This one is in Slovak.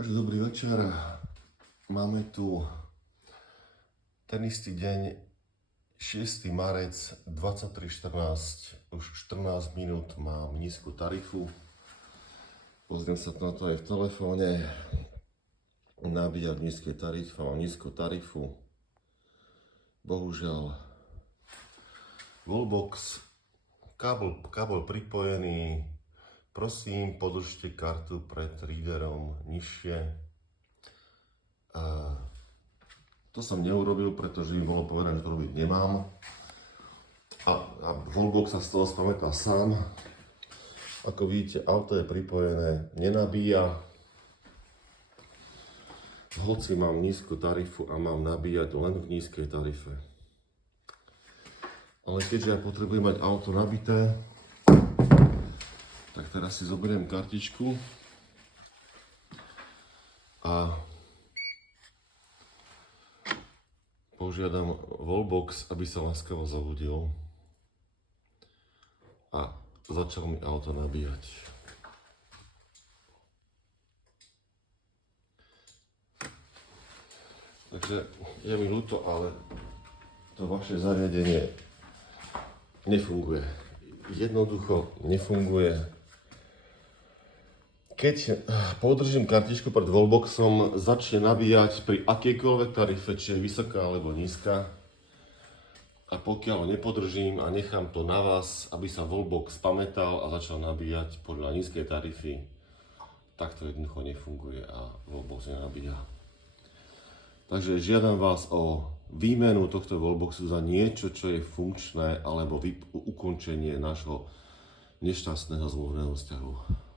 Takže dobrý večer. Máme tu ten istý deň, 6. marec 23:14. Už 14 minút mám nízku tarifu. Pozriem sa na to aj v telefóne. Nabíjať nízke tarify, mám nízku tarifu. Bohužiaľ, wallbox, kábel pripojený. Prosím, podržte kartu pred readerom nižšie. To som neurobil, pretože mi bolo povedané, že to robiť nemám. A wallbox sa z toho spamätá sám. Ako vidíte, auto je pripojené, nenabíja. Hoci mám nízku tarifu a mám nabíjať len v nízkej tarife. Ale keďže ja potrebujem mať auto nabité, tak teraz si zoberiem kartičku a požiadam wallbox, aby sa láskavo zobudil a začal mi auto nabíjať. Takže je mi ľúto, ale to vaše zariadenie nefunguje. Jednoducho nefunguje. Keď podržím kartičku pred wallboxom, začne nabíjať pri akejkoľvek tarife, či je vysoká alebo nízka. A pokiaľ ho nepodržím a nechám to na vás, aby sa wallbox pamätal a začal nabíjať podľa nízkej tarify, tak to jednoducho nefunguje a wallbox nenabíja. Takže žiadam vás o výmenu tohto wallboxu za niečo, čo je funkčné, alebo ukončenie nášho nešťastného zmluvného vzťahu.